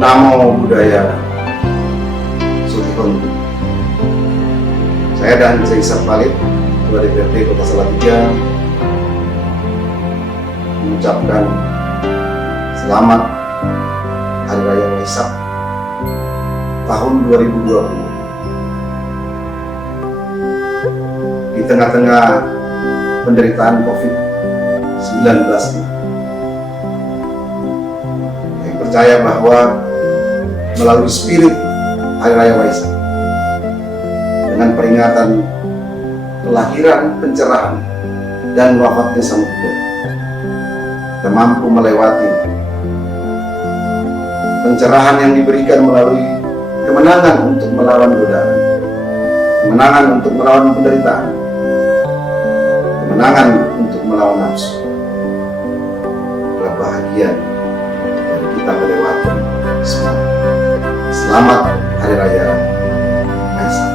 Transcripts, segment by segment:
Namo Buddhaya Sutikon. Saya dan saya Isap Khalid, Ketua DPRD Kota Salatiga, mengucapkan selamat Hari Raya Waisak tahun 2020. Di tengah-tengah penderitaan COVID-19 ini, saya percaya bahwa melalui spirit Hari Raya Waisak, dengan peringatan kelahiran, pencerahan, dan wafatnya Sang Buddha, kita mampu melewati pencerahan yang diberikan melalui kemenangan untuk melawan godaan, kemenangan untuk melawan penderitaan, kemenangan untuk melawan nafsu. Adalah bahagia dari kita melewati semua. Selamat Hari Raya Waisak.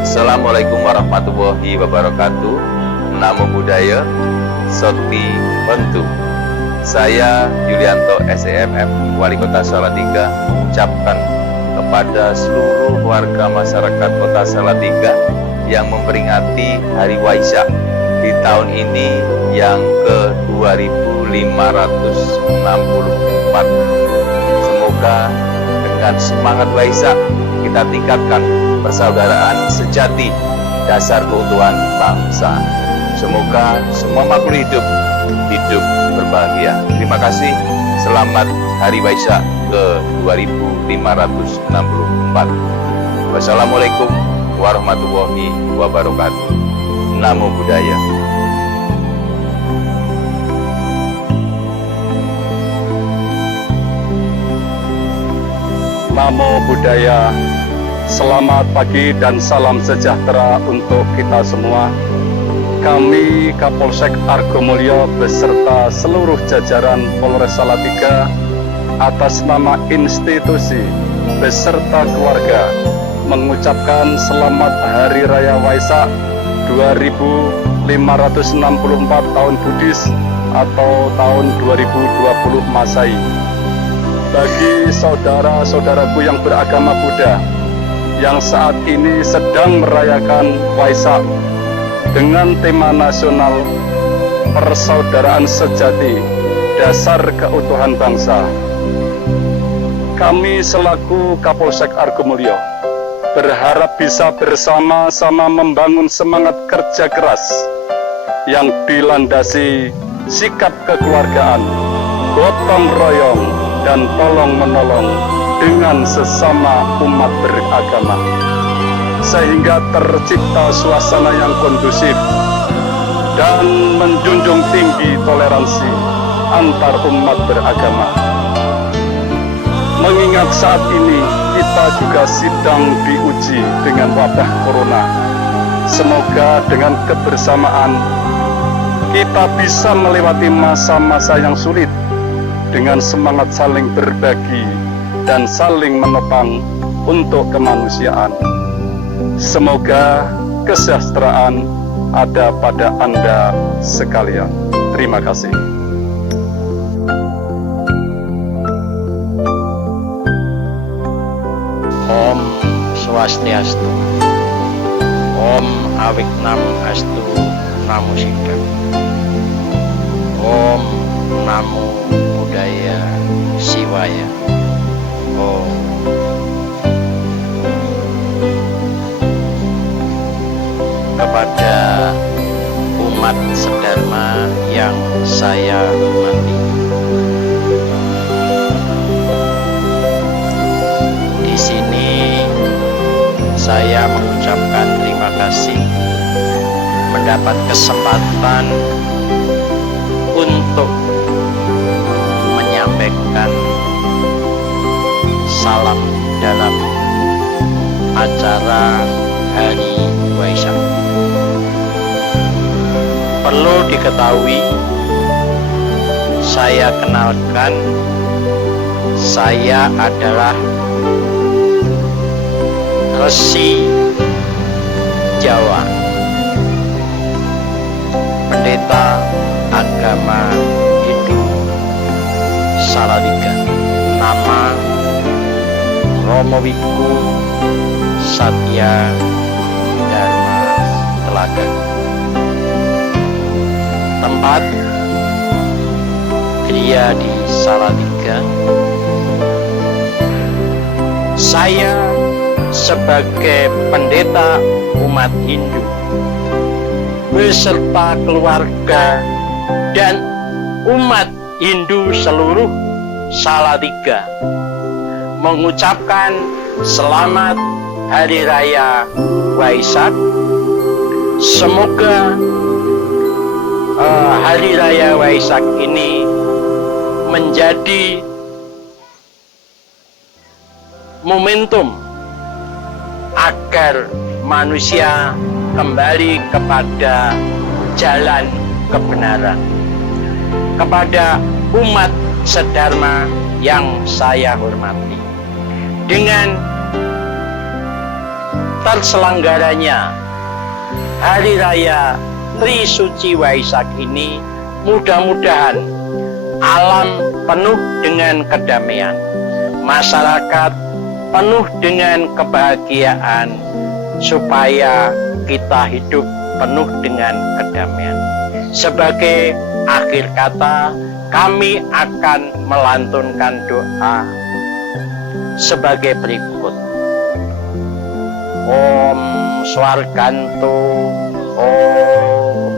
Assalamualaikum warahmatullahi wabarakatuh. Namo Buddhaya Sakti Bantu. Saya Yulianto SEMM, Wali Kota Salatiga, mengucapkan kepada seluruh warga masyarakat Kota Salatiga yang memperingati Hari Waisak di tahun ini yang ke-2564. Semoga dengan semangat Waisak kita tingkatkan persaudaraan sejati, dasar keutuhan bangsa. Semoga semua makhluk hidup berbahagia. Terima kasih. Selamat Hari Waisak ke-2564. Wassalamualaikum warahmatullahi wabarakatuh. Namo Buddhaya. Namo Buddhaya. Selamat pagi dan salam sejahtera untuk kita semua. Kami Kapolsek Argomulyo beserta seluruh jajaran Polres Salatiga atas nama institusi beserta keluarga mengucapkan selamat Hari Raya Waisak 2564 tahun Buddhis atau tahun 2020 Masehi. Bagi saudara-saudaraku yang beragama Buddha yang saat ini sedang merayakan Waisak dengan tema nasional persaudaraan sejati, dasar keutuhan bangsa. Kami selaku Kapolsek Argomulyo berharap bisa bersama-sama membangun semangat kerja keras yang dilandasi sikap kekeluargaan, gotong royong, dan tolong menolong dengan sesama umat beragama, sehingga tercipta suasana yang kondusif dan menjunjung tinggi toleransi antar umat beragama. Mengingat saat ini kita juga sedang diuji dengan wabah corona, semoga dengan kebersamaan kita bisa melewati masa-masa yang sulit dengan semangat saling berbagi dan saling menopang untuk kemanusiaan. Semoga kesejahteraan ada pada Anda sekalian. Terima kasih. Om Swastiastu. Om Awiknam Astu Namo Siddham. Om Namo Buddhaya Siwaya. Om. Kepada umat sedharma yang saya hormati, di sini saya mengucapkan terima kasih mendapat kesempatan untuk menyampaikan salam dalam acara Hari Waisak. Perlu diketahui, saya kenalkan, saya adalah Resi Jawa pendeta agama Hindu Salatiga. Nama Romo Wiku Satya Dharma Telaga. Tempat gereja di Salatiga. Saya sebagai pendeta umat Hindu beserta keluarga dan umat Hindu seluruh Salatiga mengucapkan selamat Hari Raya Waisak. Semoga Hari Raya Waisak ini menjadi momentum agar manusia kembali kepada jalan kebenaran, kepada umat sedharma yang saya hormati. Dengan terselenggaranya Hari Raya Trisuci Waisak ini, mudah-mudahan alam penuh dengan kedamaian, masyarakat penuh dengan kebahagiaan, supaya kita hidup penuh dengan kedamaian. Sebagai akhir kata, kami akan melantunkan doa sebagai berikut. Om Swarganto, Om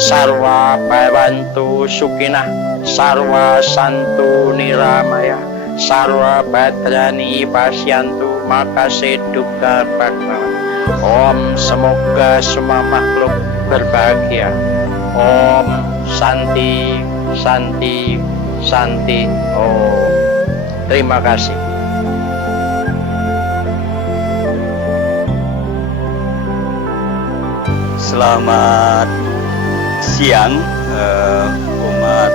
Sarwa Bhavantu Sukinah, Sarwa Santu Niramaya, Sarwa Badrani Pasyantu, Makase Duka Bhagwan. Om, semoga semua makhluk berbahagia. Om Santi, Santi, Santi. Om. Terima kasih. Selamat siang umat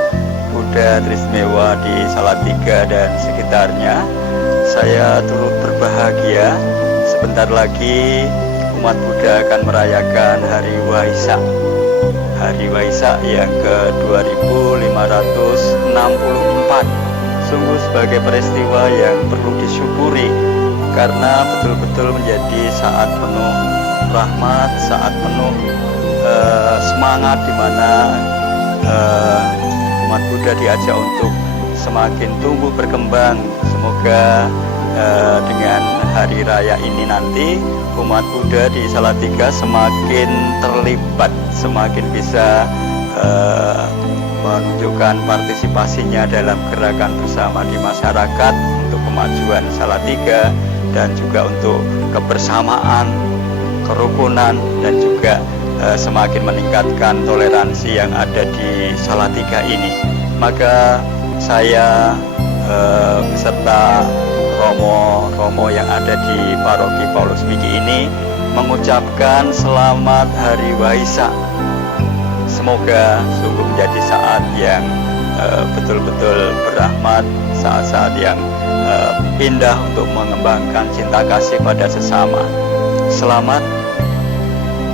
Buddha Trismewa di Salatiga dan sekitarnya. Saya turut berbahagia, sebentar lagi umat Buddha akan merayakan Hari Waisak. Hari Waisak yang ke-2564. Sungguh sebagai peristiwa yang perlu disyukuri, karena betul-betul menjadi saat penuh rahmat, saat penuh semangat, di mana umat Buddha diajak untuk semakin tumbuh berkembang. Semoga dengan hari raya ini nanti umat Buddha di Salatiga semakin terlibat, semakin bisa menunjukkan partisipasinya dalam gerakan bersama di masyarakat untuk kemajuan Salatiga, dan juga untuk kebersamaan, kerukunan, dan juga semakin meningkatkan toleransi yang ada di Salatiga ini. Maka saya beserta romo-romo yang ada di Paroki Paulus Miki ini mengucapkan selamat Hari Waisak. Semoga sungguh menjadi saat yang betul-betul berrahmat, saat-saat yang indah untuk mengembangkan cinta kasih pada sesama. Selamat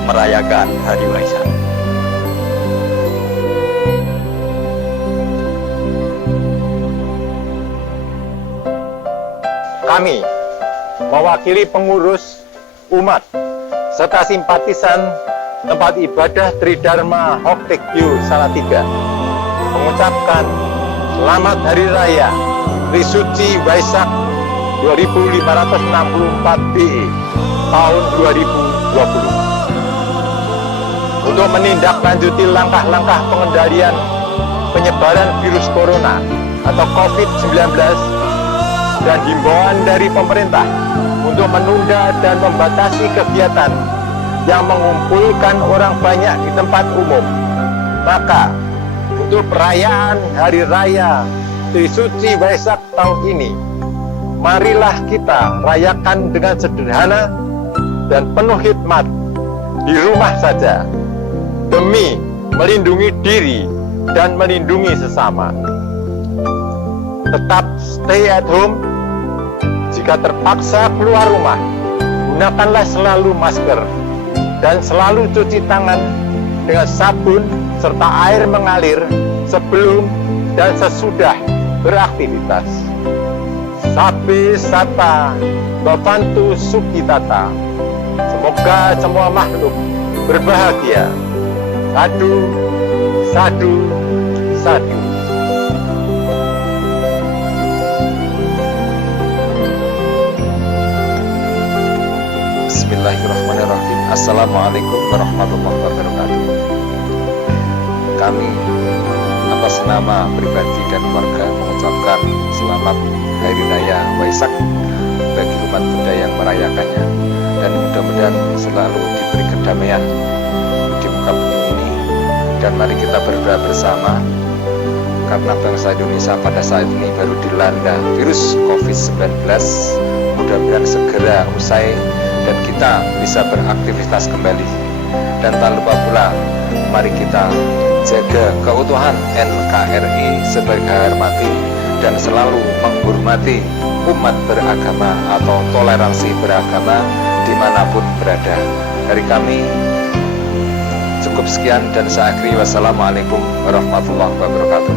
merayakan Hari Waisak. Kami mewakili pengurus umat serta simpatisan tempat ibadah Tridharma Hoktekyu Salatiga mengucapkan selamat Hari Raya Trisuci Waisak 2564 BE tahun 2020 untuk menindaklanjuti langkah-langkah pengendalian penyebaran virus corona atau COVID-19 dan himbauan dari pemerintah untuk menunda dan membatasi kegiatan yang mengumpulkan orang banyak di tempat umum. Maka untuk perayaan Hari Raya Trisuci Waisak tahun ini, marilah kita rayakan dengan sederhana dan penuh hikmat di rumah saja, demi melindungi diri dan melindungi sesama. Tetap stay at home. Jika terpaksa keluar rumah, gunakanlah selalu masker dan selalu cuci tangan dengan sabun serta air mengalir sebelum dan sesudah beraktivitas. Sapi Sata Bavantu Sukitata. Semoga semua makhluk berbahagia. Sadu, sadu, sadu. Bismillahirrahmanirrahim. Assalamualaikum warahmatullahi wabarakatuh. Kami atas nama pribadi dan keluarga mengucapkan selamat Hari Raya Waisak bagi umat Buddha yang merayakannya, dan mudah-mudahan selalu diberi kedamaian di muka bumi ini. Dan mari kita berdoa bersama, karena bangsa Indonesia pada saat ini baru dilanda virus COVID-19. Mudah-mudahan segera usai dan kita bisa beraktivitas kembali. Dan tak lupa pula, mari kita jaga keutuhan NKRI sebagai hormati dan selalu menghormati umat beragama atau toleransi beragama dimanapun berada. Dari kami cukup sekian dan saya akhiri. Wassalamualaikum warahmatullahi wabarakatuh.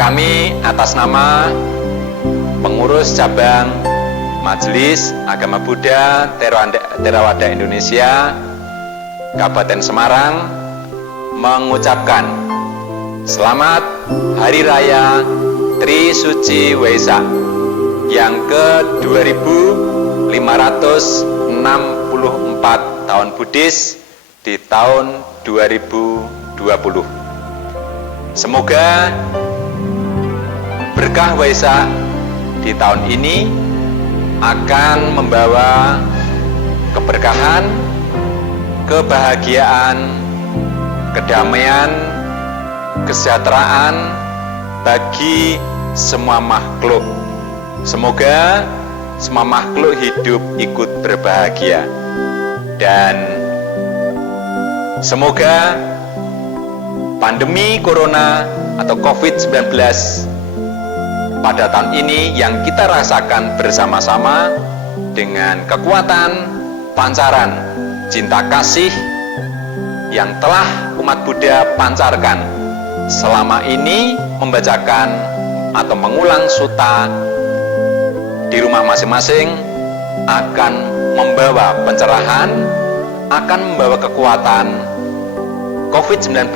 Kami atas nama pengurus cabang Majelis Agama Buddha Theravada Indonesia Kabupaten Semarang mengucapkan selamat Hari Raya Trisuci Waisak yang ke-2564 tahun Buddhis di tahun 2020. Semoga berkah Waisak di tahun ini akan membawa keberkahan, kebahagiaan, kedamaian, kesejahteraan bagi semua makhluk. Semoga semua makhluk hidup ikut berbahagia, dan semoga pandemi Corona atau COVID-19 pada tahun ini yang kita rasakan bersama-sama dengan kekuatan pancaran cinta kasih yang telah umat Buddha pancarkan selama ini, membacakan atau mengulang sutta di rumah masing-masing, akan membawa pencerahan, akan membawa kekuatan. COVID-19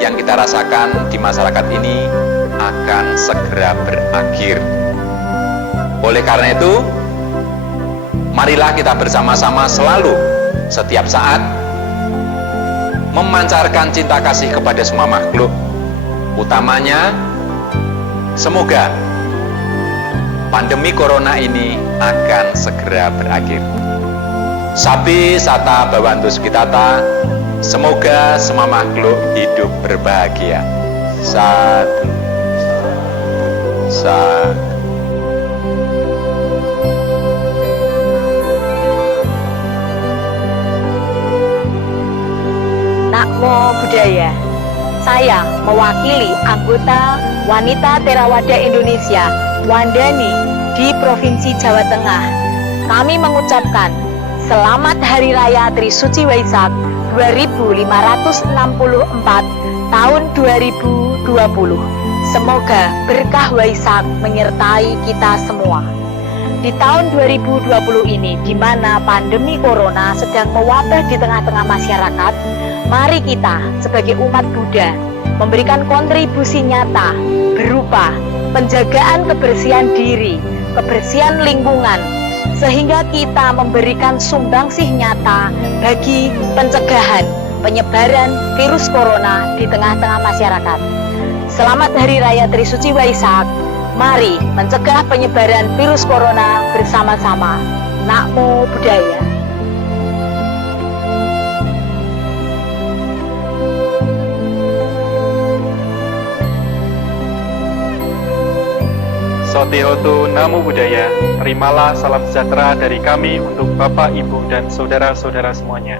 yang kita rasakan di masyarakat ini akan segera berakhir. Oleh karena itu, marilah kita bersama-sama selalu, setiap saat, memancarkan cinta kasih kepada semua makhluk. Utamanya, semoga pandemi Corona ini akan segera berakhir. Sabi Sata Bavantu Sukitata. Semoga semua makhluk hidup berbahagia. Satu. Namo Buddhaya. Saya mewakili anggota Wanita Theravada Indonesia Wandani di Provinsi Jawa Tengah. Kami mengucapkan selamat Hari Raya Trisuci Waisak 2564 tahun 2020. Semoga berkah Waisak menyertai kita semua. Di tahun 2020 ini, di mana pandemi Corona sedang mewabah di tengah-tengah masyarakat, mari kita sebagai umat Buddha memberikan kontribusi nyata berupa penjagaan kebersihan diri, kebersihan lingkungan, sehingga kita memberikan sumbangsih nyata bagi pencegahan penyebaran virus Corona di tengah-tengah masyarakat. Selamat Hari Raya Trisuci Waisak. Mari mencegah penyebaran virus Corona bersama-sama. Namo Buddhaya. Sotihotu Namo Buddhaya. Terimalah salam sejahtera dari kami untuk Bapak, Ibu, dan saudara-saudara semuanya.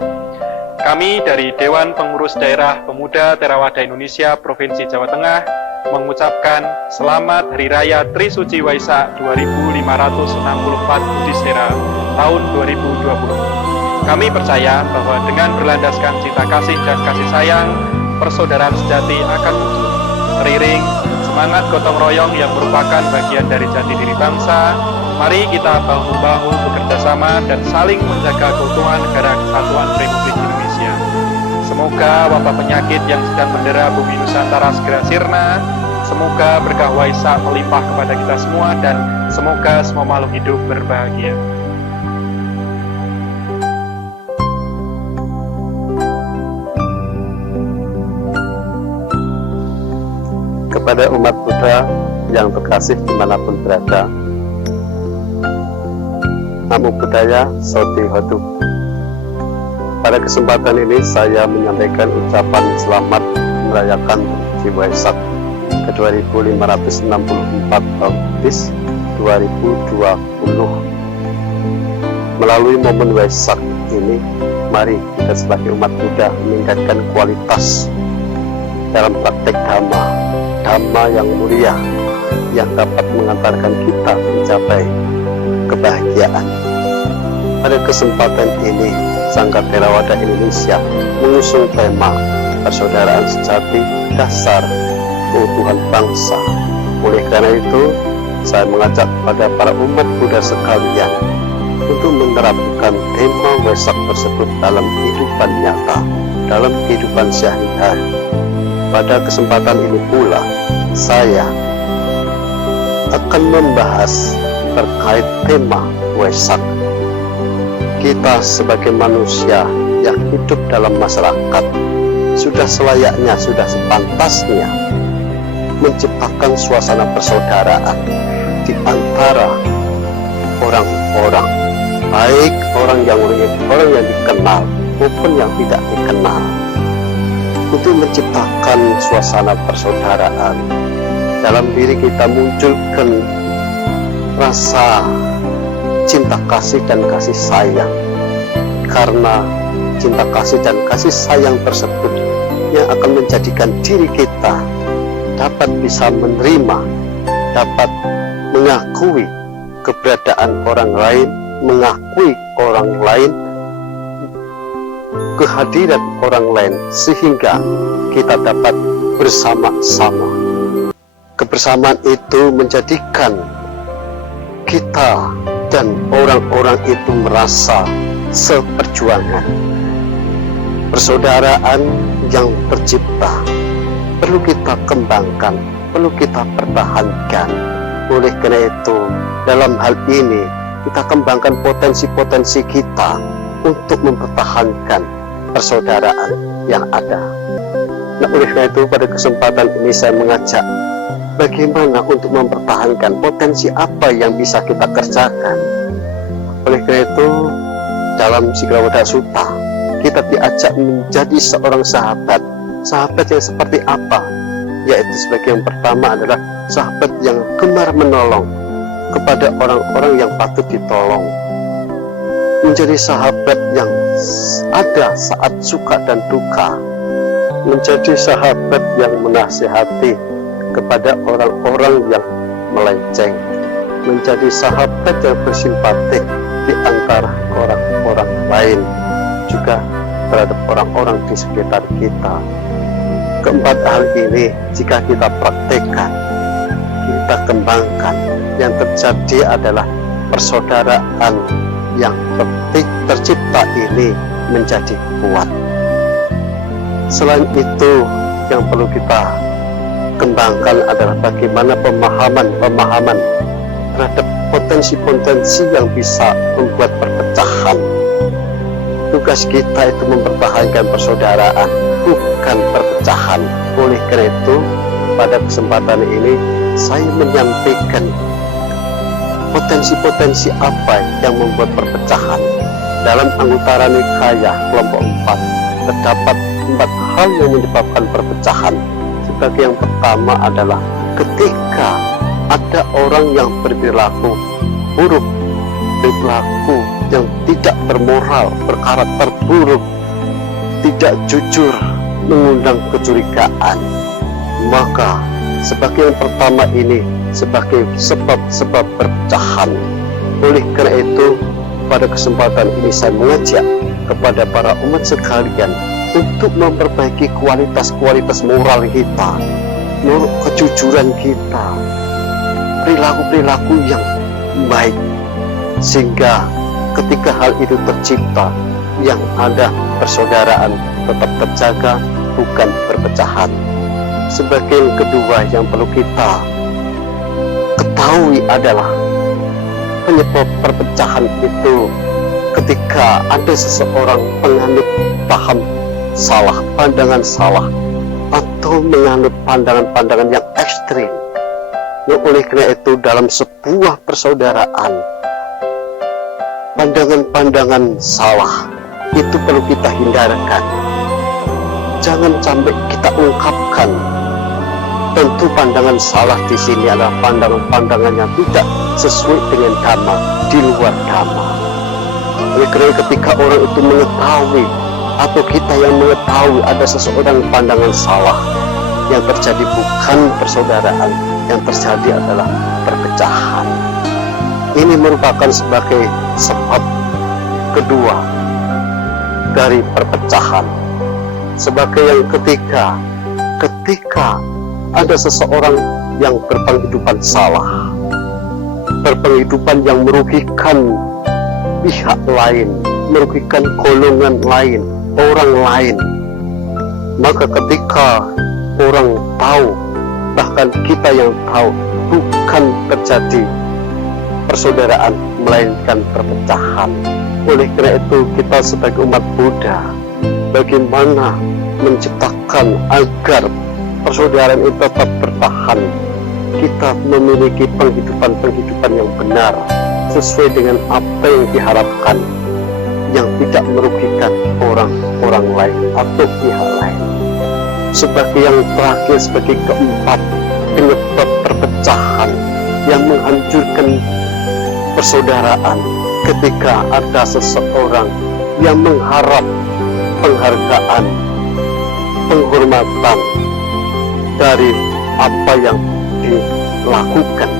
Kami dari Dewan Pengurus Daerah Pemuda Theravada Indonesia Provinsi Jawa Tengah mengucapkan Selamat Hari Raya Trisuci Waisak 2564 Buddhisera tahun 2020. Kami percaya bahwa dengan berlandaskan cinta kasih dan kasih sayang, persaudaraan sejati akan muncul. Teriring semangat gotong royong yang merupakan bagian dari jati diri bangsa, mari kita bahu-membahu bekerja sama dan saling menjaga keutuhan negara kesatuan Republik Indonesia. Semoga wabah penyakit yang sedang mendera bumi Nusantara segera sirna. Semoga berkah Waisak melimpah kepada kita semua dan semoga semua makhluk hidup berbahagia. Kepada umat Buddha yang terkasih dimanapun berada, Namo Buddhaya Saudi Hotu. Pada kesempatan ini saya menyampaikan ucapan selamat merayakan Trisuci Waisak ke-2564 tahun Buddhis 2020. Melalui momen Waisak ini, mari kita sebagai umat Buddha meningkatkan kualitas dalam praktek Dhamma yang mulia yang dapat mengantarkan kita mencapai kebahagiaan. Pada kesempatan ini, Sanggar Theravada Indonesia mengusung tema persaudaraan sejati dasar keutuhan bangsa. Oleh karena itu, saya mengajak kepada para umat Buddha sekalian untuk menerapkan tema Waisak tersebut dalam kehidupan nyata, dalam kehidupan sehari-hari. Pada kesempatan ini pula, saya akan membahas terkait tema Waisak. Kita sebagai manusia yang hidup dalam masyarakat sudah selayaknya, sudah sepantasnya menciptakan suasana persaudaraan di antara orang-orang, baik orang yang dikenal maupun yang tidak dikenal, untuk menciptakan suasana persaudaraan. Dalam diri kita munculkan rasa cinta kasih dan kasih sayang, karena cinta kasih dan kasih sayang tersebut yang akan menjadikan diri kita dapat bisa menerima, dapat mengakui keberadaan orang lain, mengakui orang lain, kehadiran orang lain, sehingga kita dapat bersama-sama. Kebersamaan itu menjadikan kita dan orang-orang itu merasa seperjuangan. Persaudaraan yang tercipta perlu kita kembangkan, perlu kita pertahankan. Oleh karena itu, dalam hal ini kita kembangkan potensi-potensi kita untuk mempertahankan persaudaraan yang ada. Nah, oleh karena itu pada kesempatan ini saya mengajak bagaimana untuk mempertahankan potensi apa yang bisa kita kerjakan. Oleh karena itu, dalam Sigalawada Sutta kita diajak menjadi seorang sahabat. Sahabat yang seperti apa? Yaitu sebagai yang pertama adalah sahabat yang gemar menolong kepada orang-orang yang patut ditolong. Menjadi sahabat yang ada saat suka dan duka. Menjadi sahabat yang menasihati kepada orang-orang yang melenceng. Menjadi sahabat yang bersimpatik di antara orang-orang lain, juga terhadap orang-orang di sekitar kita. Keempat hal ini jika kita praktekkan, kita kembangkan, yang terjadi adalah persaudaraan yang tercipta ini menjadi kuat. Selain itu, yang perlu kita kembangkan adalah bagaimana pemahaman terhadap potensi-potensi yang bisa membuat perpecahan. Tugas kita itu mempertahankan persaudaraan, bukan perpecahan. Oleh karena itu, pada kesempatan ini saya menyampaikan potensi-potensi apa yang membuat perpecahan. Dalam Anguttara Nikaya kelompok 4 terdapat 4 hal yang menyebabkan perpecahan. Sebagai yang pertama adalah ketika ada orang yang berperilaku buruk, berperilaku yang tidak bermoral, berkarakter buruk, tidak jujur, mengundang kecurigaan, maka sebagai yang pertama ini sebagai sebab-sebab perpecahan. Oleh karena itu, pada kesempatan ini saya mengajak kepada para umat sekalian untuk memperbaiki kualitas-kualitas moral kita, kejujuran kita, perilaku-perilaku yang baik, sehingga ketika hal itu tercipta, yang ada persaudaraan tetap terjaga, bukan perpecahan. Sebagai yang kedua yang perlu kita ketahui adalah penyebab perpecahan itu ketika ada seseorang penganut paham salah, pandangan salah, atau menganut pandangan-pandangan yang ekstrim. Oleh karena itu, dalam sebuah persaudaraan, pandangan-pandangan salah itu perlu kita hindarkan. Jangan sampai kita ungkapkan. Tentu pandangan salah di sini adalah pandangan-pandangan yang tidak sesuai dengan dhamma, di luar dhamma. Oleh karena ketika orang itu mengetahui, atau kita yang mengetahui ada seseorang pandangan salah, yang terjadi bukan persaudaraan, yang terjadi adalah perpecahan. Ini merupakan sebagai sebab kedua dari perpecahan. Sebagai yang ketiga, ketika ada seseorang yang berpenghidupan salah, berpenghidupan yang merugikan pihak lain, merugikan golongan lain, orang lain, maka ketika orang tahu, bahkan kita yang tahu, bukan terjadi persaudaraan, melainkan perpecahan. Oleh karena itu, kita sebagai umat Buddha, bagaimana menciptakan agar persaudaraan itu tetap bertahan? Kita memiliki penghidupan yang benar, sesuai dengan apa yang diharapkan, yang tidak merugikan orang lain atau pihak lain. Sebagai yang terakhir, sebagai keempat, penyebab perpecahan yang menghancurkan persaudaraan, ketika ada seseorang yang mengharap penghargaan, penghormatan dari apa yang dilakukan.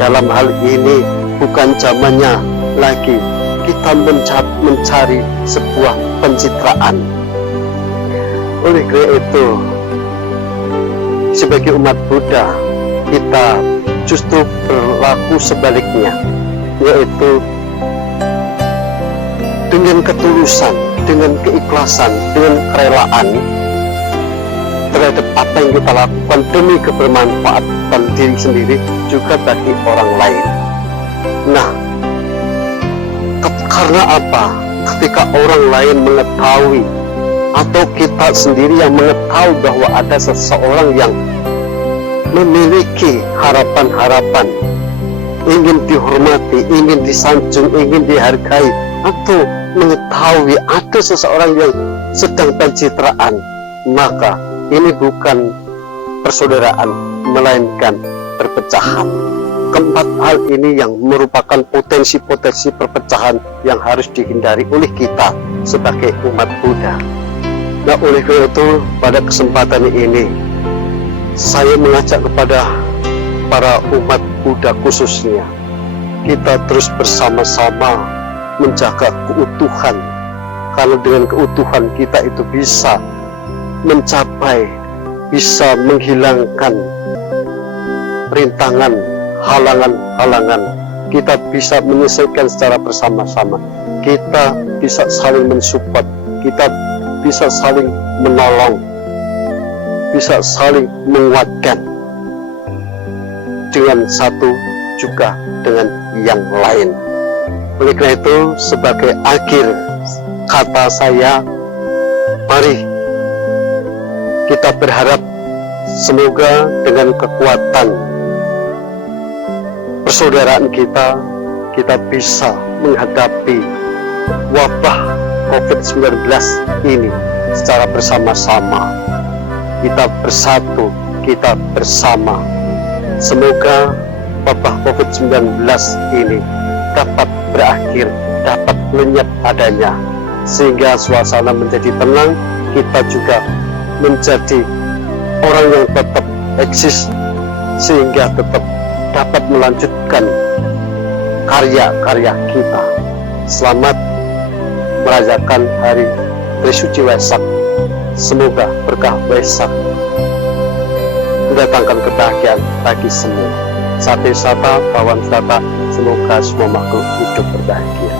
Dalam hal ini bukan zamannya lagi kita mencari sebuah pencitraan. Oleh karena itu, sebagai umat Buddha, kita justru berlaku sebaliknya, yaitu dengan ketulusan, dengan keikhlasan, dengan kerelaan terhadap apa yang kita lakukan demi kebermanfaatan diri sendiri juga bagi orang lain. Nah, karena apa? Ketika orang lain mengetahui, atau kita sendiri yang mengetahui bahwa ada seseorang yang memiliki harapan-harapan, ingin dihormati, ingin disanjung, ingin dihargai, atau mengetahui ada seseorang yang sedang pencitraan, maka ini bukan persaudaraan, melainkan perpecahan. Keempat hal ini yang merupakan potensi-potensi perpecahan yang harus dihindari oleh kita sebagai umat Buddha. Nah, oleh karena itu, pada kesempatan ini saya mengajak kepada para umat Buddha khususnya, kita terus bersama-sama menjaga keutuhan, karena dengan keutuhan kita itu bisa mencapai, bisa menghilangkan rintangan, halangan-halangan. Kita bisa menyelesaikan secara bersama-sama, kita bisa saling mensupport, kita bisa saling menolong, bisa saling menguatkan dengan satu juga dengan yang lain. Oleh karena itu, sebagai akhir kata saya, mari kita berharap semoga dengan kekuatan persaudaraan kita bisa menghadapi wabah COVID-19 ini secara bersama-sama. Kita bersatu, kita bersama. Semoga wabah COVID-19 ini dapat berakhir, dapat lenyap adanya, sehingga suasana menjadi tenang, kita juga menjadi orang yang tetap eksis sehingga tetap dapat melanjutkan karya-karya kita. Selamat merayakan Hari Trisuci Waisak. Semoga berkah Waisak mendatangkan kebahagiaan bagi semua. Sate wisata, bawan wisata, semoga semua makhluk hidup berbahagia.